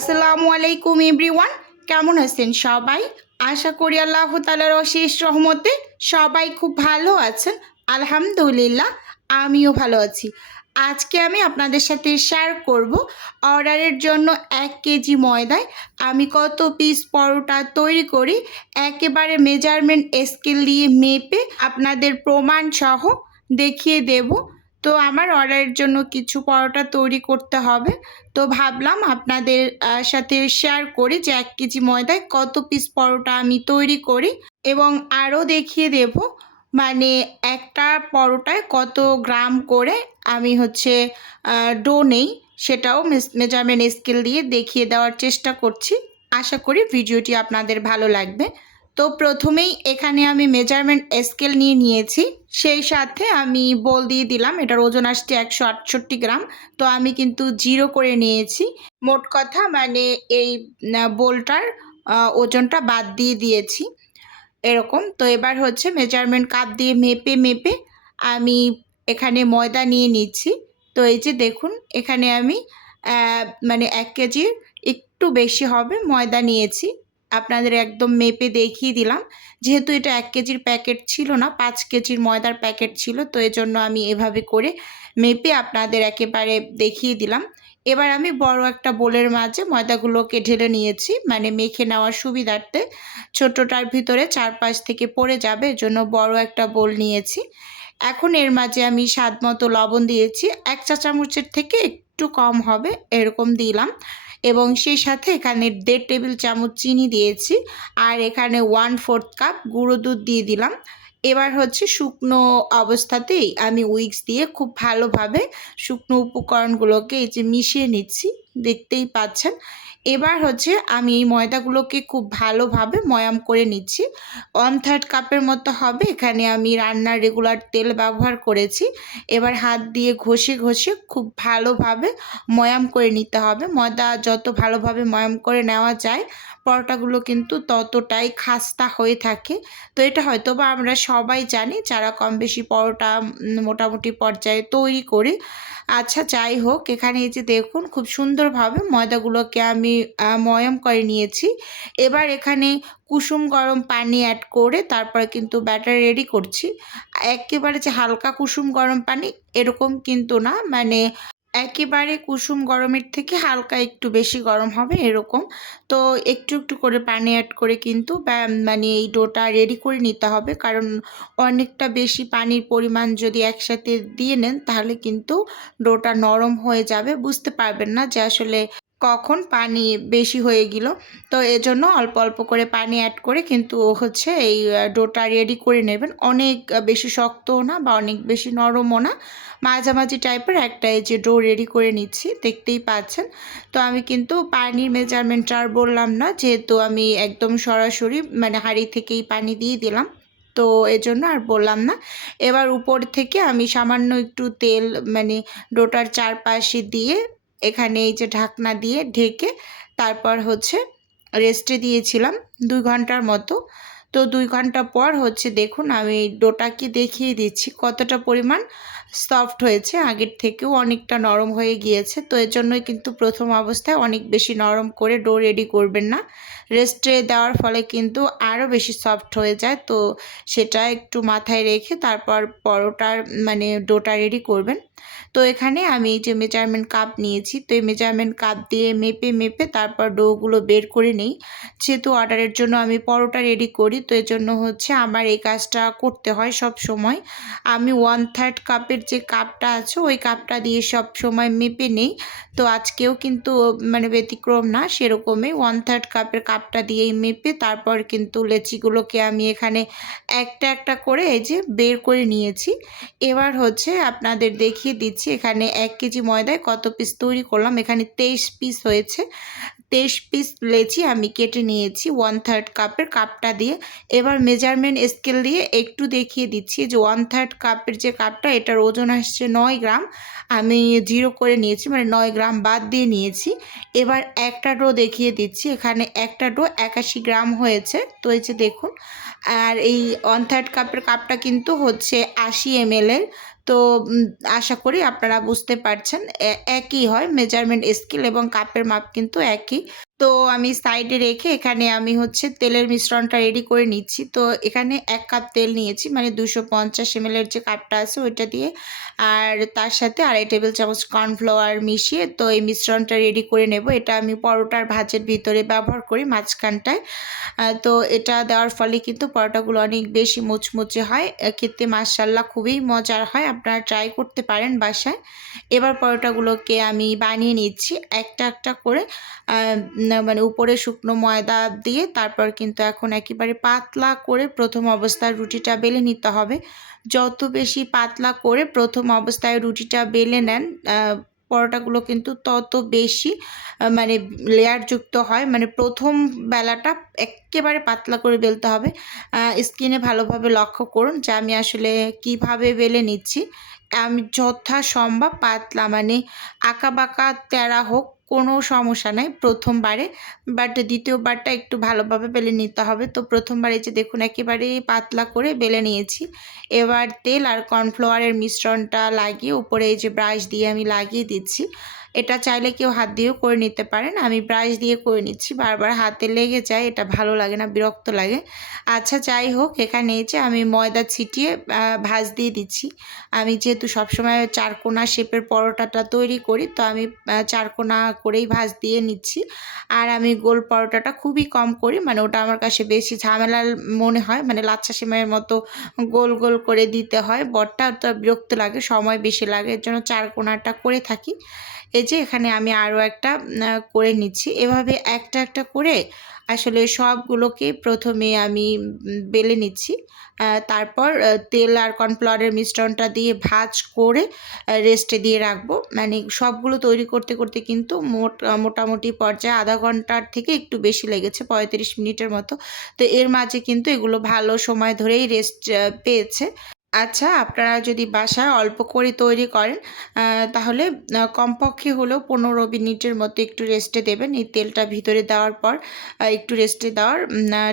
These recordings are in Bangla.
আসসালামু আলাইকুম এভরিওয়ান, কেমন আছেন সবাই? আশা করি আল্লাহ তাআলার অশেষ রহমতে সবাই খুব ভালো আছেন। আলহামদুলিল্লাহ, আমিও ভালো আছি। আজকে আমি আপনাদের সাথে শেয়ার করব অর্ডারের জন্য 1 কেজি ময়দায় আমি কত পিস পরোটা তৈরি করি, একেবারে মেজারমেন্ট স্কেল দিয়ে মেপে আপনাদের প্রমাণ সহ দেখিয়ে দেব। তো আমার অর্ডারের জন্য কিছু পরোটা তৈরি করতে হবে, তো ভাবলাম আপনাদের সাথে শেয়ার করি যে 1 কেজি ময়দায় কত পিস পরোটা আমি তৈরি করি, এবং আরও দেখিয়ে দেব মানে একটা পরোটায় কত গ্রাম করে আমি ডো নেই, সেটাও মেজারমেন্ট স্কেল দিয়ে দেখিয়ে দেওয়ার চেষ্টা করছি। আশা করি ভিডিওটি আপনাদের ভালো লাগবে। তো প্রথমেই এখানে আমি মেজারমেন্ট স্কেল নিয়ে নিয়েছি, সেই সাথে আমি বল দিয়ে দিলাম। এটার ওজন আসছে 168 গ্রাম। তো আমি কিন্তু 0 করে নিয়েছি। মোট কথা মানে এই বোলটার ওজনটা বাদ দিয়ে দিয়েছি এরকম। তো এবার মেজারমেন্ট কাপ দিয়ে মেপে মেপে আমি এখানে ময়দা নিয়ে নিচ্ছি। তো এই যে দেখুন, এখানে আমি 1 কেজির একটু বেশি হবে ময়দা নিয়েছি। আপনাদের একদম মেপে দেখিয়ে দিলাম, যেহেতু এটা 1 কেজির প্যাকেট ছিল না, 5 কেজির ময়দার প্যাকেট ছিল, তো এজন্য আমি এভাবে করে মেপে আপনাদের একেবারে দেখিয়ে দিলাম। এবার আমি বড় একটা বোলের মাঝে ময়দাগুলোকে ঢেলে নিয়েছি, মানে মেখে নেওয়ার সুবিধার্থে। ছোটটার ভিতরে চারপাশ থেকে পড়ে যাবে, এজন্য বড় একটা বোল নিয়েছি। এখন এর মাঝে আমি স্বাদ মতো লবণ দিয়েছি, 1 চা চামচের থেকে একটু কম হবে এরকম দিলাম, এবং সেই সাথে এখানে 1.5 টেবিল চামচ চিনি দিয়েছি, আর এখানে 1/4 কাপ গুঁড়ো দুধ দিয়ে দিলাম। এবার শুকনো অবস্থাতেই আমি উইক্স দিয়ে খুব ভালোভাবে শুকনো উপকরণগুলোকে এই যে মিশিয়ে নিচ্ছি, দেখতেই পাচ্ছেন। এবার আমি এই ময়দাগুলোকে খুব ভালোভাবে ময়াম করে নিচ্ছি। 1/3 কাপের মতো হবে। এখানে আমি রান্নার রেগুলার তেল ব্যবহার করেছি। এবার হাত দিয়ে ঘষে ঘষে খুব ভালোভাবে ময়াম করে নিতে হবে। ময়দা যত ভালোভাবে ময়াম করে নেওয়া যায়, পরোটাগুলো কিন্তু ততটাই খাস্তা হয়ে থাকে। তো এটা হয়তোবা আমরা সবাই জানি যারা কম বেশি পরোটা মোটামুটি পর্যায়ে তৈরি করি। আচ্ছা, যাই হোক, এখানে এই যে দেখুন খুব সুন্দরভাবে ময়দাগুলোকে আমি ময়াম করে নিয়েছি। এবার এখানে কুসুম গরম পানি অ্যাড করে তারপরে কিন্তু ব্যাটার রেডি করছি। একেবারে যে হালকা কুসুম গরম পানি এরকম কিন্তু না, মানে একেবারে কুসুম গরমের থেকে হালকা একটু বেশি গরম হবে এরকম। তো একটু একটু করে পানি অ্যাড করে কিন্তু মানে এই ডোটা রেডি করে নিতে হবে, কারণ অনেকটা বেশি পানির পরিমাণ যদি একসাথে দিয়ে নেন তাহলে কিন্তু ডোটা নরম হয়ে যাবে, বুঝতে পারবেন না যে আসলে কখন পানি বেশি হয়ে গেল। তো এজন্য অল্প অল্প করে পানি অ্যাড করে কিন্তু এই ডোটা রেডি করে নেবেন। অনেক বেশি শক্তও না বা অনেক বেশি নরমও না, মাঝামাঝি টাইপের একটা এই যে ডো রেডি করে নিচ্ছি, দেখতেই পাচ্ছেন। তো আমি কিন্তু পানির মেজারমেন্টটা আর বললাম না, যেহেতু আমি একদম সরাসরি মানে হাঁড়ি থেকেই পানি দিয়ে দিলাম, তো এজন্য আর বললাম না। এবার উপর থেকে আমি সামান্য একটু তেল মানে ডোটার চারপাশে দিয়ে এখানে এই যে ঢাকনা দিয়ে ঢেকে তারপর রেস্টে দিয়েছিলাম 2 ঘন্টার মতো। তো 2 ঘন্টা পর দেখুন আমি ডোটাকে দেখিয়ে দিচ্ছি কতটা পরিমাণ সফট হয়েছে, আগের থেকেও অনেকটা নরম হয়ে গিয়েছে। তো এর জন্যই কিন্তু প্রথম অবস্থায় অনেক বেশি নরম করে ডো রেডি করবেন না, রেস্টে দেওয়ার ফলে কিন্তু আরও বেশি সফট হয়ে যায়। তো সেটা একটু মাথায় রেখে তারপর পরোটার মানে ডোটা রেডি করবেন। তো এখানে আমি এই যে মেজারমেন্ট কাপ নিয়েছি, তো এই মেজারমেন্ট কাপ দিয়ে মেপে মেপে তারপর ডোগুলো বের করে নিই। যেহেতু অর্ডারের জন্য আমি পরোটা রেডি করি, তো এর জন্য আমার এই কাজটা করতে হয় সব সময়। আমি 1/3 কাপের যে কাপটা আছে ওই কাপটা দিয়ে সব সময় মেপে নেই। তো আজকেও কিন্তু মানে ব্যতিক্রম না, সেরকমই 1/3 কাপের কাপটা দিয়েই মেপে তারপর কিন্তু লেচিগুলোকে আমি এখানে একটা একটা করে এই যে বের করে নিয়েছি। এবার আপনাদের দেখিয়ে দিচ্ছি এখানে 1 কেজি ময়দায় কত পিস তৈরি করলাম। এখানে 23 পিস হয়েছে। 23 পিস লেচি আমি কেটে নিয়েছি 1/3 কাপের কাপটা দিয়ে। এবার মেজারমেন্ট স্কেল দিয়ে একটু দেখিয়ে দিচ্ছি যে 1/3 কাপের যে কাপটা এটার ওজন আসছে 9 গ্রাম। আমি 0 করে নিয়েছি, মানে 9 গ্রাম বাদ দিয়ে নিয়েছি। এবার একটা ডো দেখিয়ে দিচ্ছি, এখানে একটা ডো 81 গ্রাম হয়েছে। তো এই যে দেখুন, আর এই 1/3 কাপের কাপটা কিন্তু 80 ml এর। তো আশা করি আপনারা বুঝতে পারছেন একই হয়, মেজারমেন্ট স্কেল এবং কাপের মাপ কিন্তু একই। তো আমি সাইডে রেখে এখানে আমি হচ্ছে তেলের মিশ্রণটা রেডি করে নিচ্ছি। তো এখানে ১ কাপ তেল নিয়েছি, মানে 250 ml এর যে কাপটা আছে ওইটা দিয়ে, আর তার সাথে ২.৫ টেবিল চামচ কর্নফ্লাওয়ার মিশিয়ে তো এই মিশ্রণটা রেডি করে নেব। এটা আমি পরোটার ভাজের ভিতরে ব্যবহার করি মাঝখানটায়। তো এটা দেওয়ার ফলে কিন্তু পরোটাগুলো অনেক বেশি মুচমুচে হয়, খেতে মাশাআল্লাহ খুবই মজার হয়। আপনারা ট্রাই করতে পারেন বাসায়। এবার পরোটাগুলোকে আমি বানিয়ে নিচ্ছি একটা একটা করে, মানে উপরে শুকনো ময়দা দিয়ে। তারপর কিন্তু এখন একেবারে পাতলা করে প্রথম অবস্থায় রুটিটা বেলে নিতে হবে। যত বেশি পাতলা করে প্রথম অবস্থায় রুটিটা বেলে নেন, পরোটাগুলো কিন্তু তত বেশি মানে লেয়ারযুক্ত হয়। মানে প্রথম বেলাটা এক্কেবারে পাতলা করে বেলতে হবে। স্ক্রিনে ভালোভাবে লক্ষ্য করুন যে আমি আসলে কিভাবে বেলে নিচ্ছি। আমি যথাসম্ভব পাতলা, মানে আঁকাবাঁকা তেড়া হোক কোনো সমস্যা নাই প্রথমবারে, বাট দ্বিতীয়বারটা একটু ভালোভাবে বেলে নিতে হবে। তো প্রথমবার এই যে দেখুন একেবারেই পাতলা করে বেলে নিয়েছি। এবার তেল আর কর্নফ্লাওয়ারের মিশ্রণটা লাগিয়ে উপরে এই যে ব্রাশ দিয়ে আমি লাগিয়ে দিচ্ছি। এটা চাইলে কেউ হাত দিয়েও করে নিতে পারেন, আমি ব্রাশ দিয়ে করে নিচ্ছি। বারবার হাতে লেগে যায়, এটা ভালো লাগে না, বিরক্ত লাগে। আচ্ছা যাই হোক, এখানে এই যে আমি ময়দা ছিটিয়ে ভাঁজ দিয়ে দিচ্ছি। আমি যেহেতু সবসময় চারকোনা শেপের পরোটাটা তৈরি করি, তো আমি চারকোনা করেই ভাঁজ দিয়ে নিচ্ছি। আর আমি গোল পরোটাটা খুবই কম করি, মানে ওটা আমার কাছে বেশি ঝামেলার মনে হয়, মানে লাচ্ছা সেমাইয়ের মতো গোল গোল করে দিতে হয়। বড়টা তো বিরক্ত লাগে, সময় বেশি লাগে, এর জন্য চারকোনাটা করে থাকি। এই যে এখানে আমি আরও একটা করে নিচ্ছি। এভাবে একটা একটা করে আসলে সবগুলোকে প্রথমে আমি বেলে নিচ্ছি। তারপর তেল আর কর্নফ্লাওয়ারের মিশ্রণটা দিয়ে ভাঁজ করে রেস্টে দিয়ে রাখবো। মানে সবগুলো তৈরি করতে করতে কিন্তু মোটামুটি পর্যায়ে আধা ঘন্টার থেকে একটু বেশি লেগেছে, ৩৫ মিনিটের মতো। তো এর মাঝে কিন্তু এগুলো ভালো সময় ধরেই রেস্ট পেয়েছে। আচ্ছা, আপনারা যদি বাসায় অল্প করে তৈরি করেন, তাহলে কমপক্ষে হলেও ১৫ মিনিটের মতো একটু রেস্টে দেবেন। এই তেলটা ভিতরে দেওয়ার পর একটু রেস্টে দেওয়ার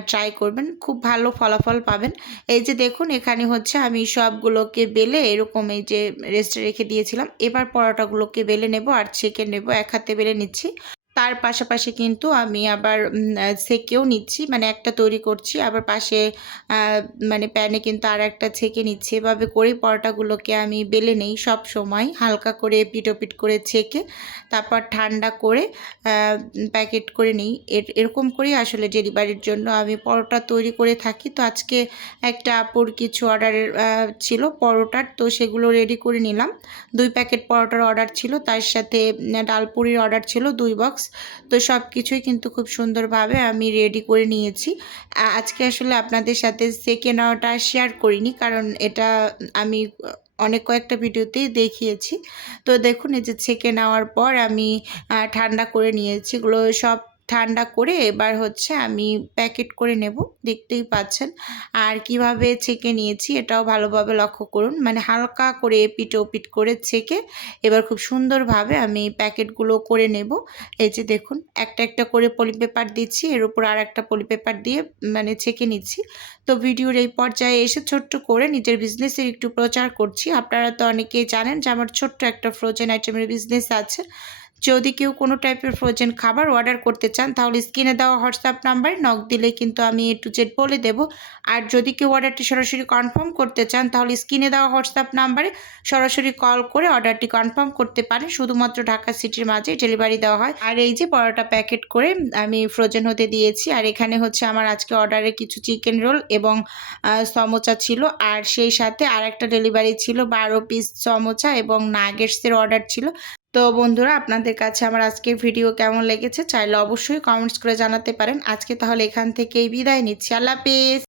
ট্রাই করবেন, খুব ভালো ফলাফল পাবেন। এই যে দেখুন এখানে হচ্ছে আমি সবগুলোকে বেলে এরকম এই যে রেস্টে রেখে দিয়েছিলাম। এবার পরোটাগুলোকে বেলে নেব আর ছেঁকে নেব। এক হাতে বেলে নিচ্ছি। তার পাশাপাশি কিন্তু আমি আবার সেঁকেও নিচ্ছি, মানে একটা তৈরি করছি আবার পাশে মানে প্যানে কিন্তু আরেকটা ছেঁকে নিচ্ছি। এভাবে করেই পরোটাগুলোকে আমি বেলে নেই সবসময়, হালকা করে এপিঠ ওপিঠ করে ছেঁকে তারপর ঠান্ডা করে প্যাকেট করে নিই। এরকম করেই আসলে ডেলিভারির জন্য আমি পরোটা তৈরি করে থাকি। তো আজকে একটা আপুর কিছু অর্ডারের ছিল পরোটার, তো সেগুলো রেডি করে নিলাম। 2 প্যাকেট পরোটার অর্ডার ছিল, তার সাথে ডালপুরির অর্ডার ছিল 2 বক্স। তো সব কিছুই কিন্তু খুব সুন্দরভাবে আমি রেডি করে নিয়েছি। আজকে আসলে আপনাদের সাথে সেঁকে নেওয়াটা শেয়ার করিনি, কারণ এটা আমি অনেক কয়েকটা ভিডিওতেই দেখিয়েছি। তো দেখুন এই যে ছেঁকে নেওয়ার পর আমি ঠান্ডা করে নিয়েছি। এগুলো সব ঠান্ডা করে এবার হচ্ছে আমি প্যাকেট করে নেব, দেখতেই পাচ্ছেন। আর কিভাবে ছেঁকে নিয়েছি এটাও ভালোভাবে লক্ষ্য করুন, মানে হালকা করে এপিঠ ওপিঠ করে ছেঁকে এবার খুব সুন্দরভাবে আমি প্যাকেটগুলো করে নেব। এই যে দেখুন একটা একটা করে পলি পেপার দিচ্ছি, এর উপর আর একটা পলি পেপার দিয়ে মানে ছেঁকে নিচ্ছি। তো ভিডিওর এই পর্যায়ে এসে ছোট্ট করে নিজের বিজনেসের একটু প্রচার করছি। আপনারা তো অনেকেই জানেন যে আমার ছোট্ট একটা ফ্রোজেন আইটেমের বিজনেস আছে। যদি কেউ কোনো টাইপের ফ্রোজেন খাবার অর্ডার করতে চান, তাহলে স্ক্রিনে দেওয়া হোয়াটসঅ্যাপ নাম্বারে নক দিলে কিন্তু আমি A to Z বলে দেব। আর যদি কেউ অর্ডারটি সরাসরি কনফার্ম করতে চান, তাহলে স্ক্রিনে দেওয়া হোয়াটসঅ্যাপ নাম্বারে সরাসরি কল করে অর্ডারটি কনফার্ম করতে পারেন। শুধুমাত্র ঢাকা সিটির মাঝে ডেলিভারি দেওয়া হয়। আর এই যে পরোটা প্যাকেট করে আমি ফ্রোজেন হতে দিয়েছি। আর এখানে হচ্ছে আমার আজকে অর্ডারে কিছু চিকেন রোল এবং সমোচা ছিল, আর সেই সাথে আরেকটা ডেলিভারি ছিল 12 পিস সমোচা এবং নাগেটসের অর্ডার ছিল। তো বন্ধুরা, আপনাদের কাছে আমার আজকের ভিডিও কেমন লেগেছে চাইলে অবশ্যই কমেন্টস করে জানাতে পারেন। আজকে তাহলে এখান থেকেই বিদায় নিচ্ছি। আল্লাহ হাফেজ।